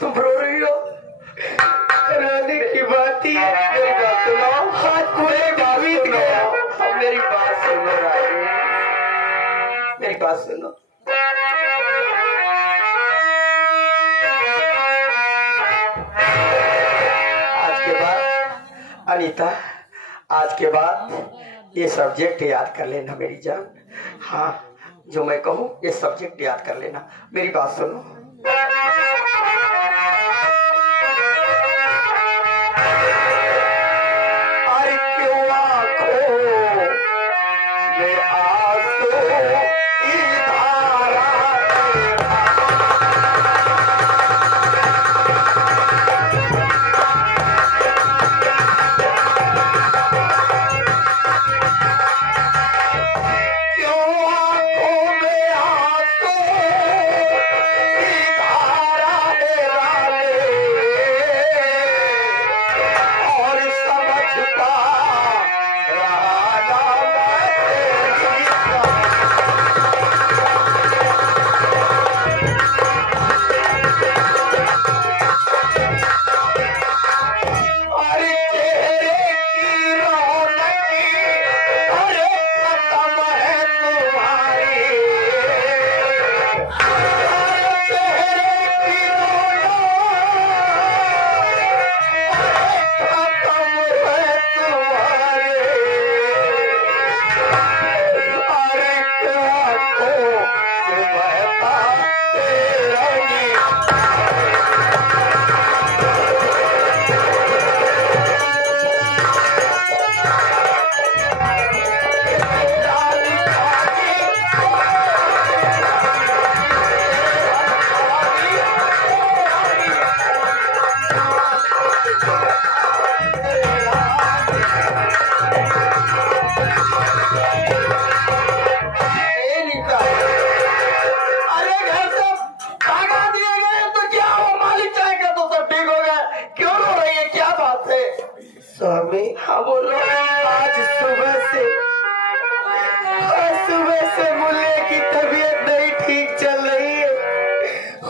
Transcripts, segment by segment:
तुम रो रही हो? रोने की बात ही है। मेरी बात सुनो, हाथ पूरे बीत गया। अब मेरी बात सुनो रानी, मेरी बात सुनो। आज के बाद अनीता, आज के बाद ये सब्जेक्ट याद कर लेना मेरी जान। हाँ, जो मैं कहूँ ये सब्जेक्ट याद कर लेना। मेरी बात सुनो। अरे क्यों आंखों में आंसू की धारा स्वामी, हाँ बोलो। आज सुबह से मुल्ले की तबीयत नहीं ठीक चल रही है।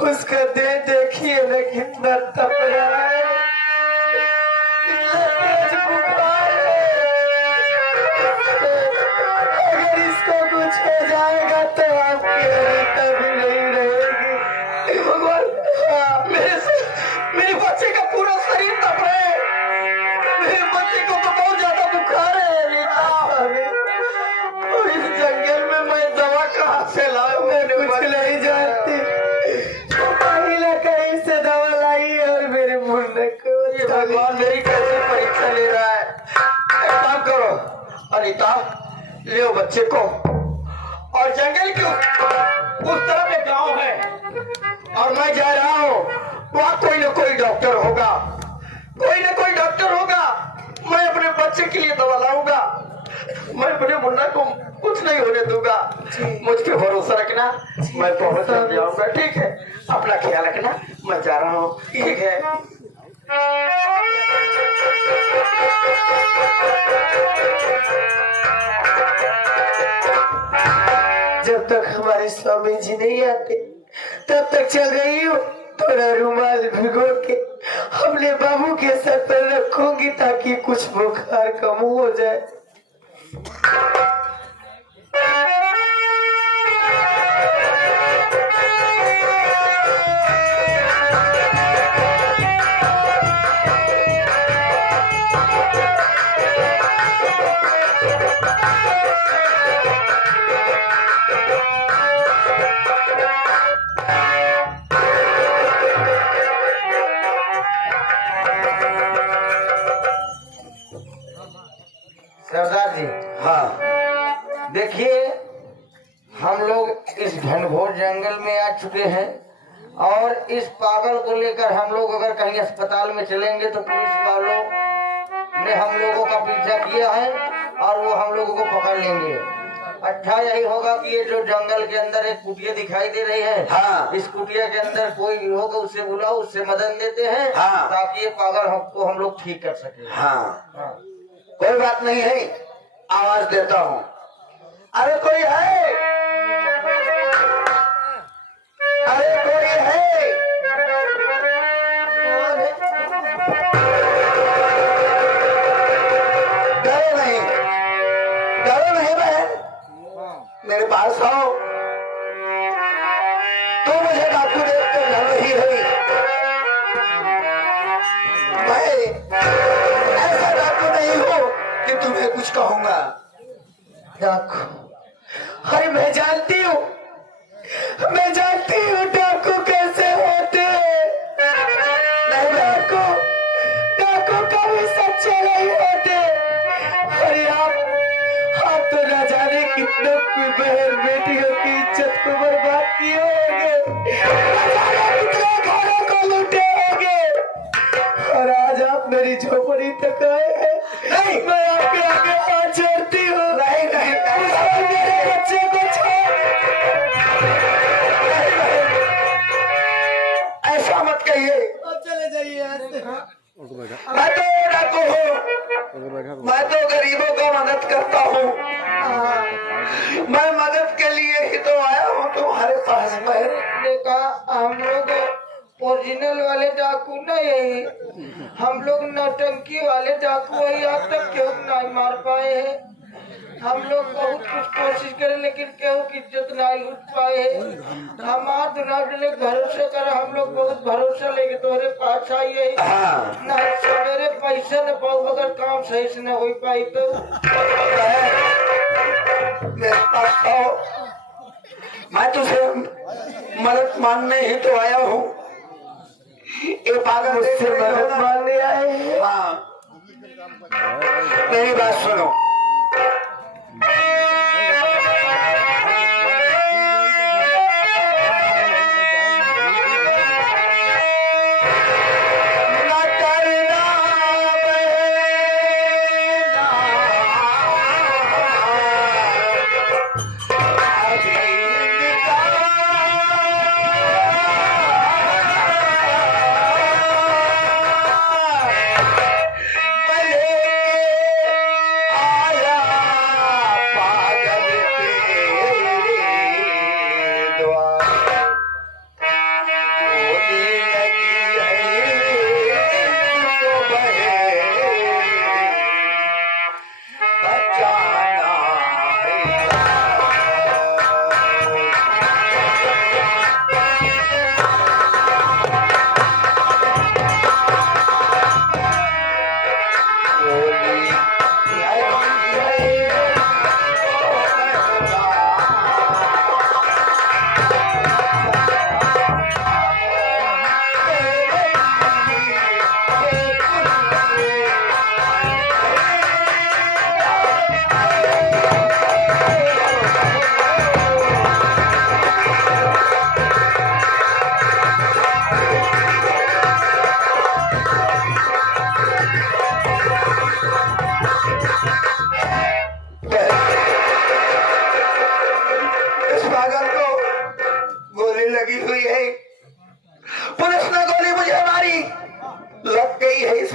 उसका देह देखिए ना कितना तप रहा है, इतना तेज बुखार है। अगर इसको कुछ हो जाएगा तो आपकी अनीता भी नहीं रहेगी। भगवान, हाँ, मेरे बच्चे का पूरा शरीर तप है। मेरे बच्चे को तो बहुत ज्यादा बुखार है अनीता। और इस जंगल में मैं दवा कहाँ से लाऊं? मैं कुछ नहीं जानती। तो कहीं ना कहीं से दवा लाई और मेरे मुन्ने को भगवान मेरी कैसे परीक्षा ले रहा है। एक काम करो अनीता, ले बच्चे को और जंगल के उस तरफ एक गांव है और मैं जा रहा हूँ। वहाँ कोई ना कोई डॉक्टर होगा, कोई ना कोई डॉक्टर होगा। मैं अपने बच्चे के लिए दवा लाऊंगा। मैं अपने मुन्ना को कुछ नहीं होने दूंगा। मुझ पे भरोसा रखना, मैं पहुंच जाऊंगा। ठीक है, अपना ख्याल रखना। मैं जा रहा हूँ। ठीक है। जब तक हमारे स्वामी जी नहीं आते तब तक चल रही हूँ। थोड़ा रुमाल भिगो के अपने बाबू के सर पर रखूंगी ताकि कुछ बुखार कम हो जाए। सरदार जी, हाँ देखिए, हम लोग इस घनघोर जंगल में आ चुके हैं और इस पागल को लेकर हम लोग अगर कहीं अस्पताल में चलेंगे तो पुलिस वालों ने हम लोगों का पीछा किया है और वो हम लोगों को पकड़ लेंगे। अच्छा यही होगा कि ये जो जंगल के अंदर एक कुटिया दिखाई दे रही है, हाँ, इस कुटिया के अंदर कोई भी होगा उससे बुलाओ, उससे मदद देते हैं, हाँ, ताकि ये पागल को हम लोग ठीक कर सके। हाँ, हाँ। कोई बात नहीं है, आवाज देता हूँ। अरे कोई है, अरे कोई है, डाकू, अरे मैं जानती हूँ डाकू कैसे होते हैं। नहीं डाकू, डाकू कभी सच्चे नहीं होते। अरे आप तो न जाने कितने बहन बेटियों की इज्जत को बर्बाद किए होंगे, न जाने कितने घरों को लूटे होंगे, और आज आप मेरी झोपड़ी तक आए हैं। नहीं, मैं आपके आगे हाथ जोड़ती हूँ। नहीं नहीं, मेरे बच्चे को छोड़, ऐसा मत कहिए। चले जाइए। मैं तो डाकू हूँ, मैं तो गरीबों को मदद करता हूँ। मैं मदद के लिए ही तो आया हूँ तुम्हारे पास। देखा, हम लोग ओरिजिनल वाले डाकू नहीं, हम लोग नौटंकी वाले डाकू है। आज तक क्यों नहीं मार पाए हैं। हम लोग बहुत कुछ कोशिश करें लेकिन केहू की इज्जत नहीं लूट पाए हैं। हमार दुनिया भरोसा कर, हम लोग बहुत भरोसा लेके तोरे पास आइए। ना सवेरे पैसा न पाऊ, अगर काम सही से न हो पाई तो मेरे पास आओ, मैं तुझे मदद मांगने ही तो आया हूँ। ये पागल मुझसे मदद मांगने आए हैं। हाँ, मेरी बात सुनो।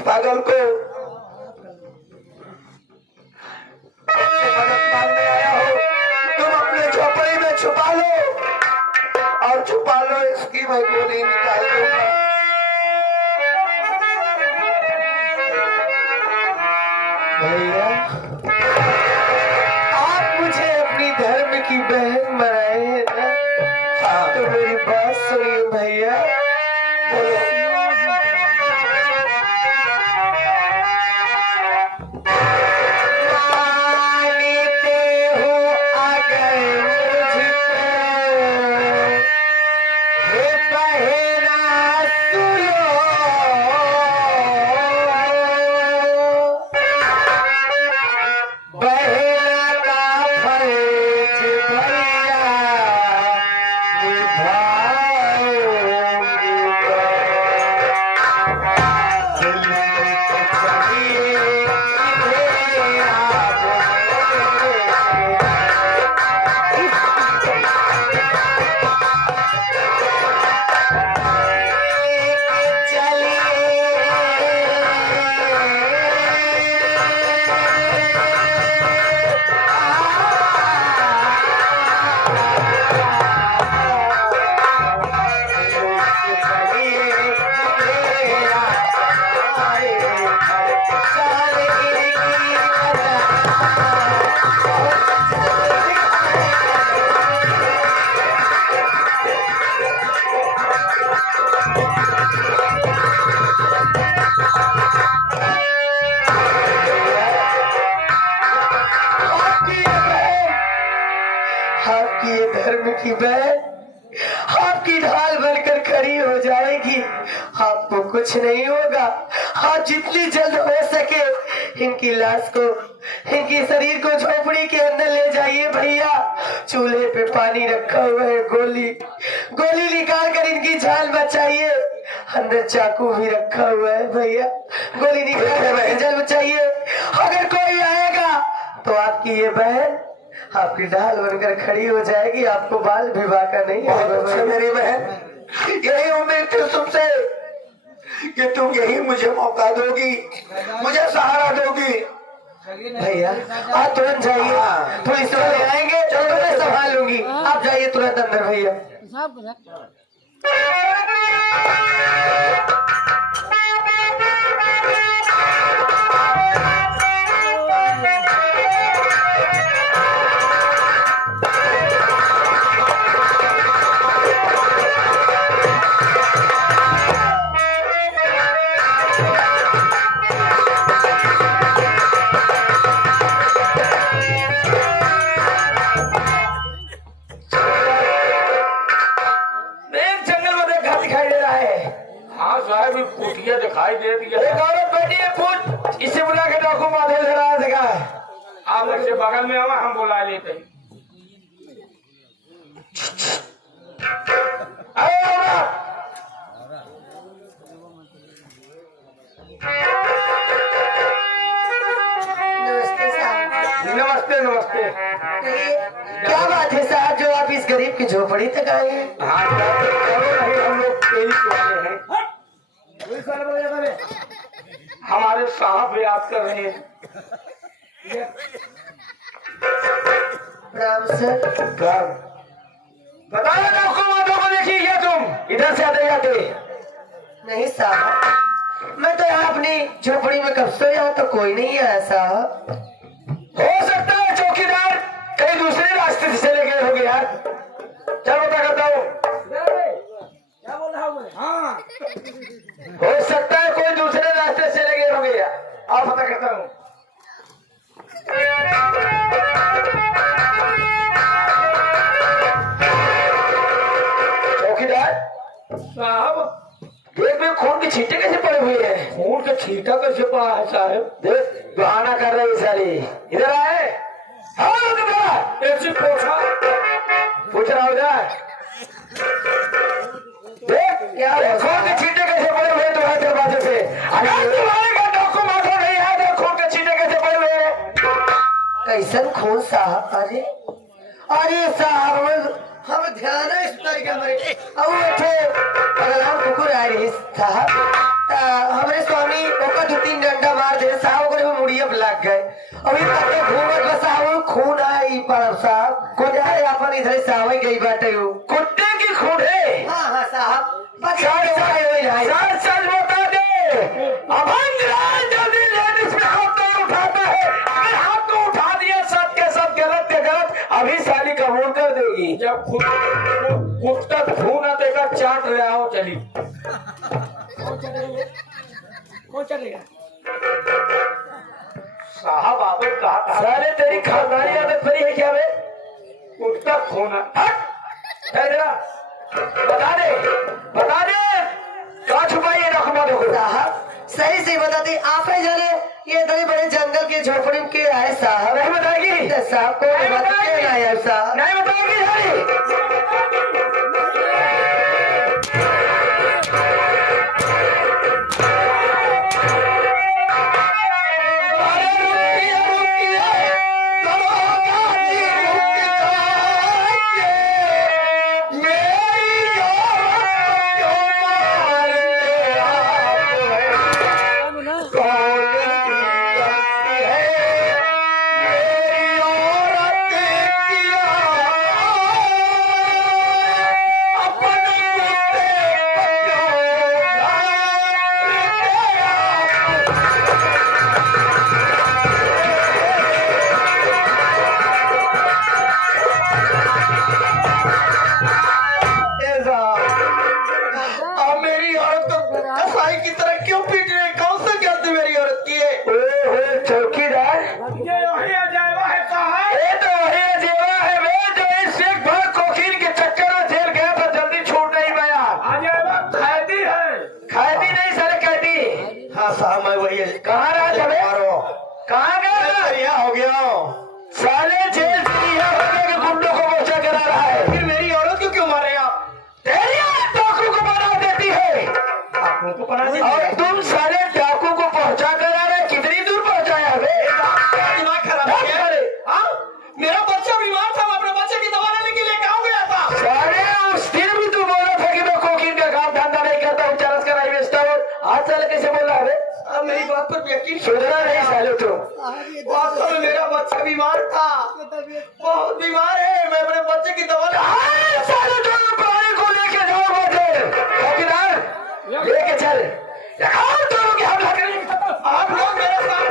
पागल को मदद मांगने आया हो, तुम अपने झोपड़ी में छुपा लो और छुपा लो, इसकी मैं गोली निकाल दूंगा। भैया, आप मुझे अपनी धर्म की बहन बनाए हैं ना? हाँ, तो मेरी बात सुनिए भैया। बोलो। जाएगी, आपको कुछ नहीं होगा। आप जितनी जल्द हो सके इनकी लाश को, इनकी शरीर को झोपड़ी के अंदर ले जाइए भैया। चूल्हे पे पानी रखा हुआ है, गोली निकाल कर इनकी जान बचाइए। अंदर चाकू भी रखा हुआ है भैया, गोली निकाल कर इनकी जान बचाइए। अगर कोई आएगा तो आपकी ये बहन आपकी ढाल बनकर खड़ी हो जाएगी, आपको बाल भी बाका नहीं होगा। मेरी बहन, यही उम्मीद थी तुमसे कि तुम यही मुझे मौका दोगी, मुझे सहारा दोगी। भैया आप तुरंत जाइए, पुलिस वाले आएंगे तो मैं संभाल लूंगी। आप जाइए तुरंत अंदर भैया। कुटिया दिखाई दे दिया। एक औरत बैठी है, पूछ इसे बुला के डाकू माधव लड़ा देगा। आप से बगल में आवा, हम बुला लेते हैं। नमस्ते नमस्ते। क्या बात है साहब, जो आप इस गरीब की झोपड़ी तक आए हैं? हाँ नहीं, हम लोग पुलिस वाले हैं। हमारे साहब याद कर रहे हैं। राम सर, बताओ डाकू माधव को देखिए, ये तुम इधर से आते जाते। नहीं साहब, मैं तो यहाँ अपनी झोपड़ी में कब से, यहाँ तो कोई नहीं आया साहब। हो सकता है चौकीदार कहीं दूसरे रास्ते से चले गए होंगे यार। चल बता करता हूँ, क्या बोल रहा हूँ? हाँ, हो सकता है कोई दूसरे रास्ते से चले गए होंगे यार। आप पता करता हूँ। चौकीदार साहब देख में खून के छींटे कैसे पड़े हुए हैं? खून का छींटा कैसे पड़ा है साहब? देख बहाना कर रही साली। इधर आए। हाँ ऐसे पूछा, पूछ रहा हूँ इधर। देख क्या खून के छींटे कैसे पड़े हुए तुम्हारे दरवाजे से। अगर तुम्हारे घर डाकू माधव नहीं है तो खून के छींटे कैसे पड़े हुए हैं? कैसन खून साहब? अरे अरे साहब, हम ध्यान है इस तरीके हमारे अगर कुकुर आ रही साहब, हमारे स्वामी ओका 2-3 डंडा मार दे साहब को मुड़िया लग गए। अभी तक घूमत बस साहब खून आई पर साहब को जाए अपन इधर साहब गई बाटे हो कुत्ते की खून है। हाँ हाँ साहब, सच बता दे। अभंग जल्दी लेडीज में हाथ नहीं उठाता है। अगर हाथ को उठा दिया सब के सब गलत के गलत, अभी साली कबूल कर देगी। जब कुत्ता खून आतेगा चाट ले आओ। चली कौन चलेगा साहब आपने कहा था साले तेरी खानदानी आदत बनी है क्या? वे कुत्ता खून बता दे कहाँ छुपाई है डाकू माधव को? साहब सही से बताते, आप ही जाने ये इतने बड़े जंगल के झोपड़ी में के आए साहब। नहीं बताएगी साहब को नहीं बताएगी। आया साहब, नहीं बताएगी साली। हमको पता नहीं। और तुम सारे डाकू को पहुंचा कर आ रहे, कितनी दूर पहुंचाया बे? दिमाग खराब हो गया। हाँ? मेरा बच्चा बीमार था, मैं अपने बच्चे की दवा लेने के लिए गाँव गया था। सारे उस दिन भी तू बोला था कि मैं कोकीन का काम धंधा नहीं करता हूँ, चरस का नहीं बेचता हूँ, आज साले कैसे बोल रहा है? अब मेरी बात पर यकीन सुधरा नहीं साले तुम। वास्तव में मेरा बच्चा बीमार था, बहुत बीमार है, मैं अपने बच्चे की दवा साले तुम प्राणी को लेके जाओ बैठे चौकीदार, लेके चल दोनों की हमला करेंगे। आप लोग मेरे साथ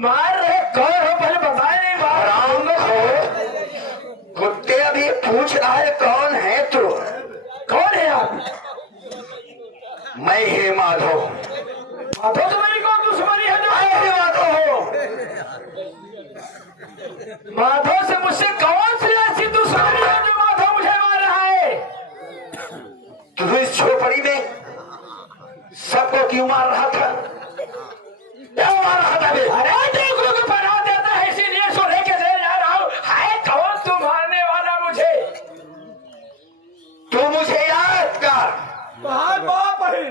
मार रहे कौन हो, पहले बताए नहीं। आराम हो, कुत्ते अभी पूछ रहा है कौन है तू? कौन है आप? मैं ही माधव। माधव तो मेरी कौन दुश्मनी है जो आए माधव हो? माधव से मुझसे कौन सी ऐसी दुश्मनी है जो माधव मुझे मार रहा है? तू इस झोपड़ी में सबको क्यों मार रहा था? क्या मार रहा था? अरे देखो को पढ़ा देता है, इसीलिए सो लेके जा रहा हूँ। है कौन तू मारने वाला मुझे? तू मुझे याद कर। बाहर बाप है।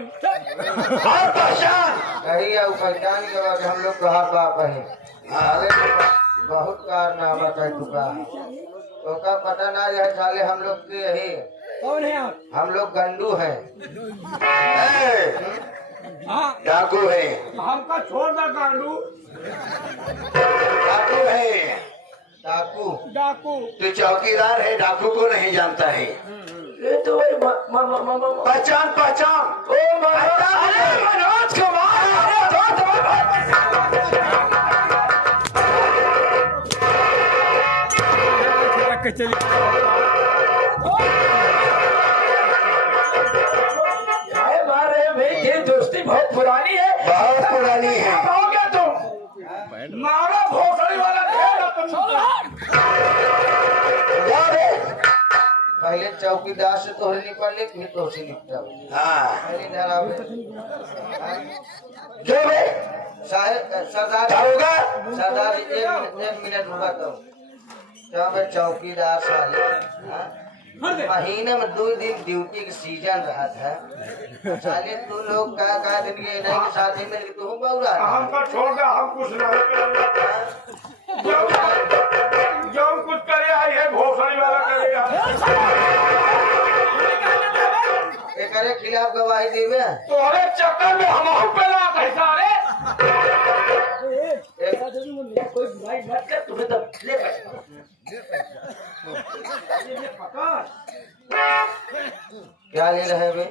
और पहचान। कही है पहचान के बाद हम लोग तो हर बाप है। साले बहुत कारनामा कर चुका है, तो का पता ना है साले हम लोग के यही। कौन है आप? हम लोग गंडू हैं। डाकू है। हमका छोड़ दा गांडू। डाकू है। डाकू डाकू तू चौकीदार है, डाकू को नहीं जानता है। ये तो पहचान पहचान। ओ मनोज कुमार। मार रहे भाई, ये दोस्ती बहुत पुरानी है, बहुत पुरानी है। हो गया तुम मारा भोसड़ी वाला खेल पहले चौकीदार से तोहरे निपट ले, फिर तो से निपटा। हाँ पहले डरावे। जो भाई सरदार क्या होगा? सरदार एक मिनट रुका तो क्या मैं चौकीदार साले। हाँ? महीने में 2 दिन ड्यूटी का सीजन रहा था साले। तू लोग का दिन के नहीं के साथ ही मिलके तू बउरा हमका छोड़ दे, हम कुछ नहीं जो कुछ करे आई है भोसड़ी वाला करेगा। एकरे खिलाफ गवाही देवे। तोहरे चक्कर में हम पे ला कैसा रे? कोई बुराई मत कर, तुम्हें तो ले क्या ले रहे बे?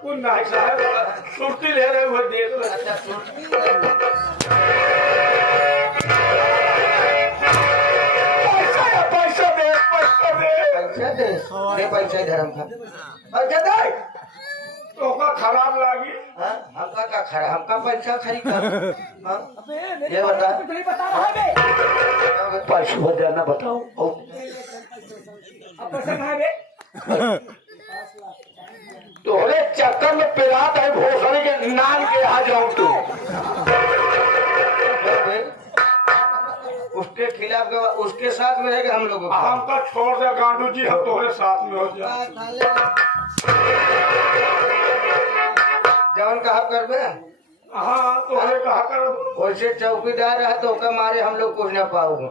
कुछ नहीं साहब, सुर्ती ले रहे हुए देख लो। अच्छा सुन, पैसा दे पैसा दे। पैसा दे पैसा ही धर्म था। पैसा दे। तो का खराब लागी। हाँ? हमका क्या खरा, हमका पैसा खरीद हाँ? ये बता बता रहा है पैसा बजाना बताओ। अब पैसा कहाँ है? तोहरे चक्कर में पिरात है भोसड़ी के नाम के आ जाऊं तू। उसके खिलाफ उसके साथ में रहेगा हम लोगों का। हमका छोड़ दे गांडू जी, हम तुम्हारे साथ में हो जाए। जवन कहा कर बे। हाँ तुम्हारे कहा कर। वैसे चौकीदार है तो का मारे हम लोग कुछ न पाओगे।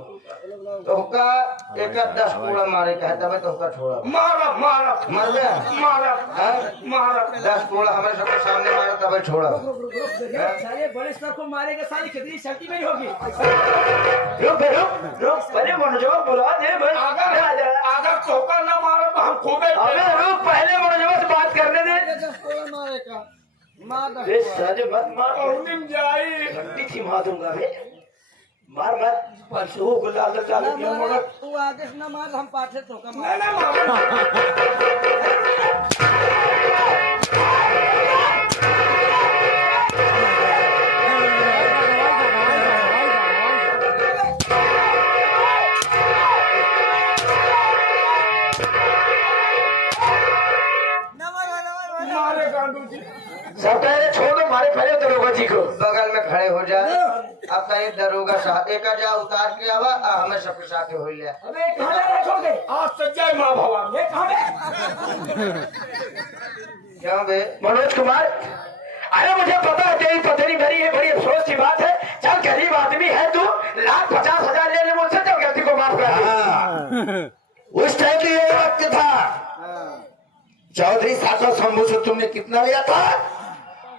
तो का एक 10 कोड़ा मारे का है तब तो उसका छोड़ा मारा मारा मर गया मारा मारा 10 कोड़ा हमें सबके सामने मारा तब छोड़ा साले बड़े सर को मारेगा साली कितनी शक्ति नहीं होगी। रुक पहले मनोजवा बुला दे अगर ठोकर ना मारो तो हम खूबे अबे रुक पहले मनोजवा से बात करने दे 10 कोड़ा मारेगा मार रे साले मत मार उन्हीं जाई गड्डी थी मार दूंगा बे मार मत परसों गुलाल चालू क्यों मगर तू आगे से ना मार हम पाछे तो का नहीं नहीं मार मारे गांडू जी सब पहले छोड़ दो मारे पहले दरोगा जी को बगल में खड़े हो जाए अब कहीं दरोगा साहब एक जा उतार के आवा हमें सबके साथ हो लिया अबे कहां छोड़ दे आज सच्चाई मां भगवान ये कहां है क्यों बे मनोज कुमार अरे मुझे पता है तेरी पत्नी मेरी ये बड़ी अफसोस की बात है चल गरीब आदमी है तू 1,50,000 ले ले मुझसे तो गलती को माफ कर उस टाइम पे ये वक्त था चौधरी सातो शंभू से तुमने कितना लिया था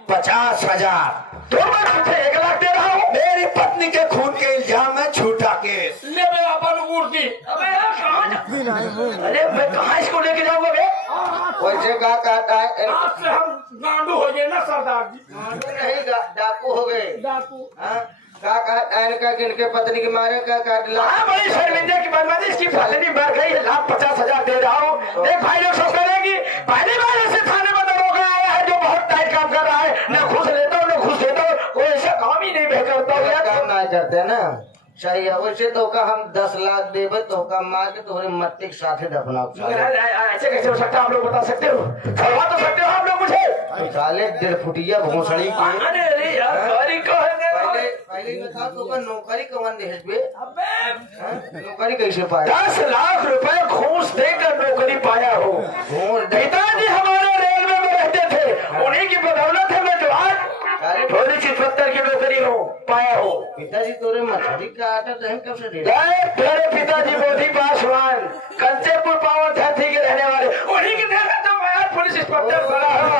50,000 तो मैं तुझे 1 लाख दे रहा हूँ मेरी पत्नी के खून के इल्जाम में छूटा केस ले मेरा अपन मूर्ति अबे यार कहाँ अरे मैं कहाँ इसको लेके जाऊंगा बे वैसे का कहता है आज से हम गांडू हो गए ना सरदार जी नहीं डाकू हो गए डाकू हाँ? का कहता है इनका किनके पत्नी के मारे का काटला हाँ बड़ी शर्मिंदे की बर्बादी इसकी पत्नी मर गई 1,50,000 दे रहा हूँ देख भाई लोग सब करेगी पहली बार ऐसे थाने में दरोगा आया है जो बहुत टाइट काम कर रहा है न घुस लेता हूँ न घुस देता हूँ कोई ऐसा काम ही नहीं करता हूँ यार काम ना करते ना सही है वैसे तो का हम 10 लाख देवे तो का मार के तुम्हारे मत्ती के साथ दफनाओ ऐसे कैसे हो सकता है आप लोग बता सकते हो करवा तो सकते हो आप लोग मुझे साले 1.5 फुटिया भोसड़ी की अरे अरे यार गाड़ी कहेंगे पहले बता तो का नौकरी कौन दे बे अबे नौकरी कैसे पाया 10 लाख रुपए घूस देकर नौकरी पाया हो घूस पिताजी हमारे रेलवे में रहते थे उन्हीं की बदौलत है मैं जो आज थोड़ी सी 70 की नौकरी हो पाया हो पिताजी तोरे मछली का आटा तो हम कब से दे मेरे पिताजी मोदी पासवान कंचेपुर पावर धरती के रहने वाले उन्हीं के देखे तो मैं आज पुलिस इंस्पेक्टर बना हूँ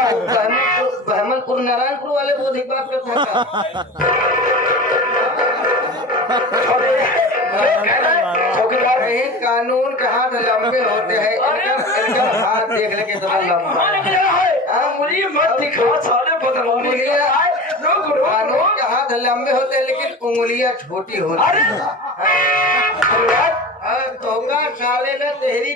बहमलपुर नारायणपुर वाले बोधी बाप के चौकीदार कानून के हाथ लंबे होते हैं इनका हाथ देख ले कितना लंबा मुझे मत दिखा साले उंगलियां कानून के हाथ लंबे होते हैं लेकिन उंगलियां छोटी होती हैं तो का साले ने तेरी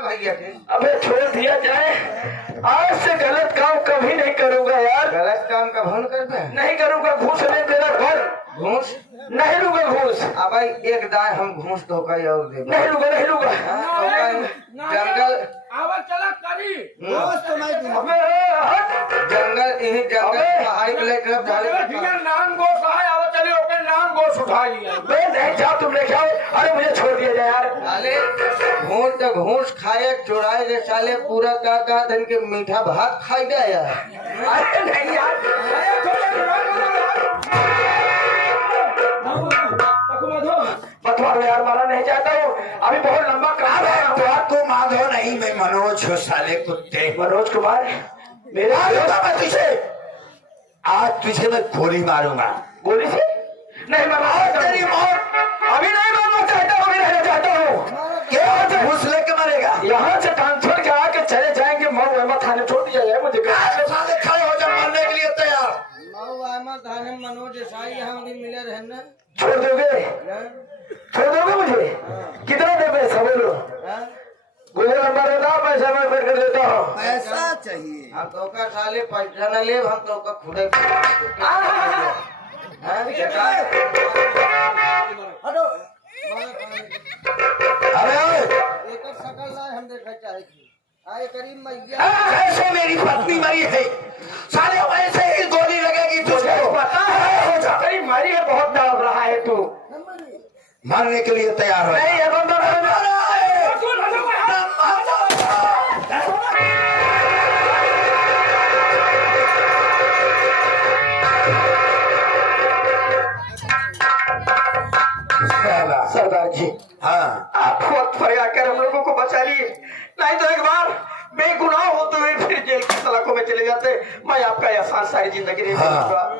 भैया के अबे छोड़ दिया जाए आज से गलत काम कभी नहीं करूंगा यार गलत काम का भन करते हैं नहीं करूंगा घूस नहीं देना घर घूस नहीं लूंगा घूस अब भाई एक दाए हम घूस तो कई और दे नहीं लूंगा जंगल आवाज चला करी अबे हट जंगल यही जंगल पहाड़ी के लिए तरफ ढाले नाम गोश आए आओ चलिए ओके नाम गोश उठाई बे नहीं जाओ तुम लेके आओ अरे मुझे छोड़ दिया जाए यार साले घूस तो घूस खाए चुराए गए साले पूरा का धन के मीठा भात खाई गया अरे नहीं यार पतवार यार मारा नहीं चाहता हूँ अभी बहुत लंबा काम है आपको माधव नहीं मैं मनोज हूँ साले कुत्ते मनोज कुमार मेरे मैं तुझे आज तुझे मैं गोली मारूंगा गोली से नहीं मैं तेरी मौत अभी नहीं मारना चाहता हूँ अभी रहना चाहता हूँ क्या घूस लेके मरेगा यहाँ से ट्रांसफर करा के चले जाएंगे मऊ अहमद थाने छोड़ दिया जाए मुझे साले खड़े हो जा मरने के लिए तैयार मऊ अहमद थाने मनोज देसाई यहाँ भी मिले रहे ना छोड़ दोगे मुझे कितना दे पैसा बोलो गूगल नंबर बता पैसा मैं कर देता हूँ पैसा चाहिए हम तो का साले पैसा न ले हम तो का खुदे अरे मेरी पत्नी मरी है, साले वैसे ही गोली लगेगी तुझे पता है। हो जा, तेरी मरी है, बहुत डर रहा है तू, मरने के लिए तैयार हो। नहीं ये बंदा सरदार जी, हाँ आप वक्त पर आकर हम लोगों को बचा लिए, नहीं तो एक बार बेगुनाह होते हुए फिर जेल की सलाखों में चले जाते। मैं आपका एहसान सारी जिंदगी नहीं भूलूंगा।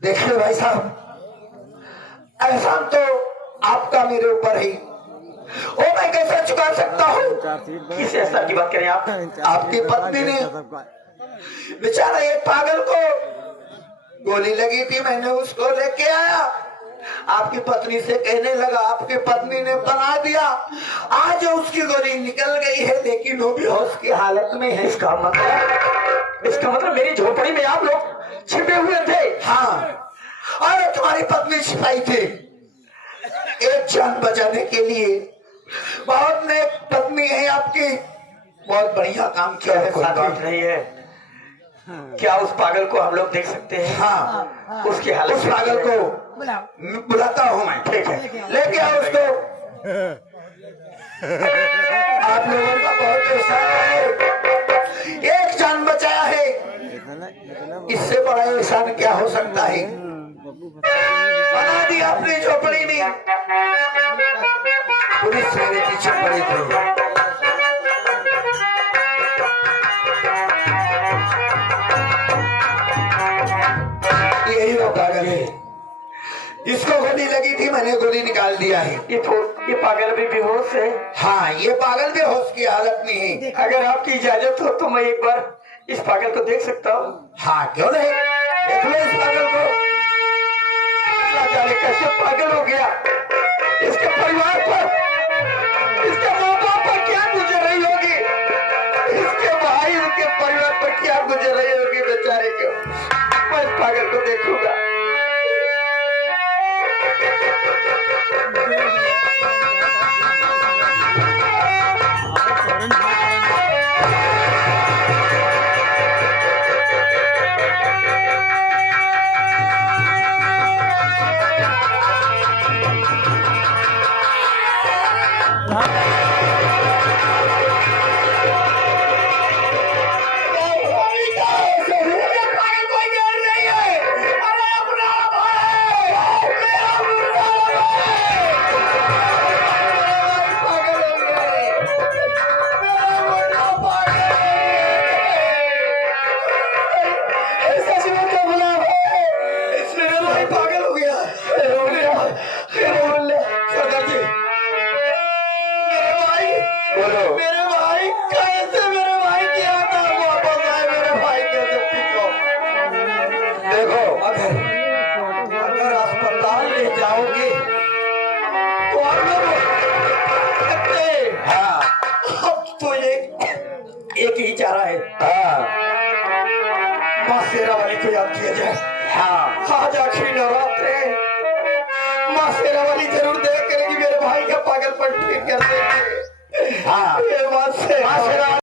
देखिए भाई साहब, एहसान तो आपका मेरे ऊपर ही, वो मैं कैसे चुका सकता हूँ। किस एहसान की बात करें आप? आपकी पत्नी ने बेचारा एक पागल को गोली लगी थी, मैंने उसको लेके आया, आपकी पत्नी से कहने लगा, आपकी पत्नी ने बना दिया, आज उसकी गोली निकल गई है लेकिन वो बेहोश की हालत में है। इसका मतलब मेरी झोपड़ी में आप लोग छिपे हुए थे? हाँ, और तुम्हारी पत्नी छिपाई थी एक जान बचाने के लिए। बहुत नेक पत्नी है आपकी, बहुत बढ़िया काम किया है, कोई बात नहीं है। क्या उस पागल को हम लोग देख सकते हैं? हाँ, उसकी हालत, उस पागल को बुलाता हूँ मैं। ठीक है, लेके आओ उसको। आप लोगों का बहुत एहसान है, एक जान बचाया है, इससे बड़ा एहसान क्या हो सकता है। बना दी अपनी झोपड़ी में, पुलिस मेरे पीछे पड़ी थी। यही वो पागल है, इसको गोली लगी थी, मैंने गोली निकाल दिया है। ये पागल भी बेहोश है? हाँ, ये पागल बेहोश की हालत में है। अगर आपकी इजाजत हो तो मैं एक बार इस पागल को देख सकता हूँ? हाँ, क्यों नहीं, देख लो इस पागल को। जाने कैसे पागल हो गया, इसके परिवार पर, इसके माँ बाप पर क्या गुजर रही होगी, इसके भाई उनके परिवार पर क्या गुजर रही होगी बेचारे को। मैं इस पागल को देखूंगा। अगर अस्पताल ले जाओगे तो हाँ, अब तो एक ही चारा है। हाँ, माँ शेरावाली को याद किया जाए। हाँ, आज आखिरी नवरात्र है, माँ शेरावाली जरूर देख करेगी मेरे भाई का पागलपन ठीक कर देगी। हाँ, ये माँ शेरावाली